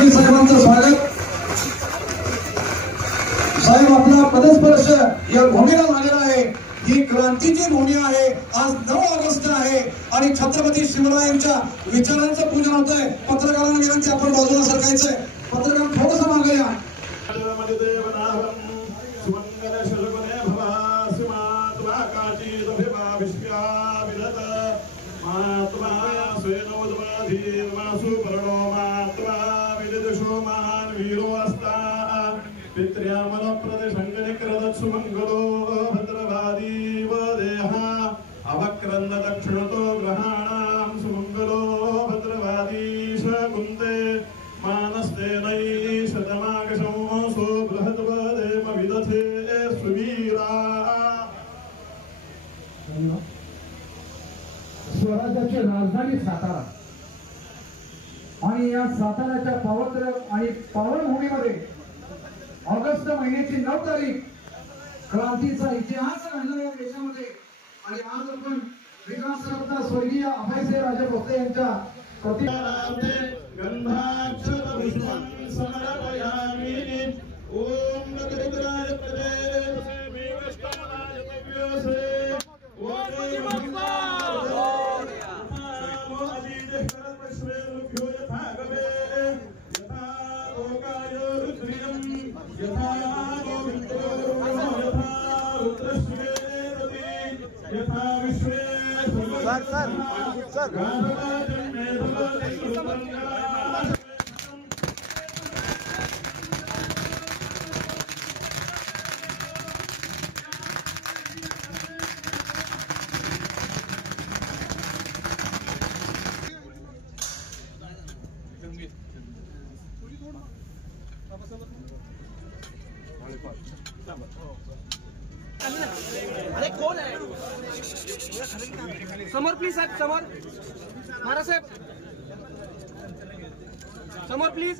मी साहेबांचं स्वागत. साहेब आपला पदस्पर्श या भूमीला झालेला आहे. ही क्रांतीची भूमी आहे. आज 9 ऑगस्ट आहे आणि छत्रपती शिवरायांच्या विचारांचं पूजन होत आहे. पत्रकारांना विनंती आपण बाजूला सरकायचंय. पत्रकार थोडंसं मागे या. सुमंगलो भद्रवादी वदेहा अवक्रंद दक्षिणतो ग्रहाणां सुमंगलो भद्रवादी शकुंते मानस्ते नई शतमागशं सो बृहद्वदेम विदथे सुवीरा. स्वराज्याची राजधानी सातारा आणि या साताऱ्याच्या पवित्र आणि पावनभूमीमध्ये ऑगस्ट महिन्याची 9 तारीख क्रांतीचा इतिहास घडला या देशामध्ये. आणि आज आपण विकासरत्न स्वर्गीय अभयसिंह राजे भोसले यांच्या गंधाक्षर पुष्पं समर्पयामि. ओम रुद्राय प्रदेशे विष्णुनाय तव्यसे ओम नमो अजीदेश्वर पश्वेभ्यो यथा गवे यथा लोकाय रुद्रियं यथा सर अरे कौन है समोर प्लीज साहेब समोर महाराज साहेब समोर प्लीज.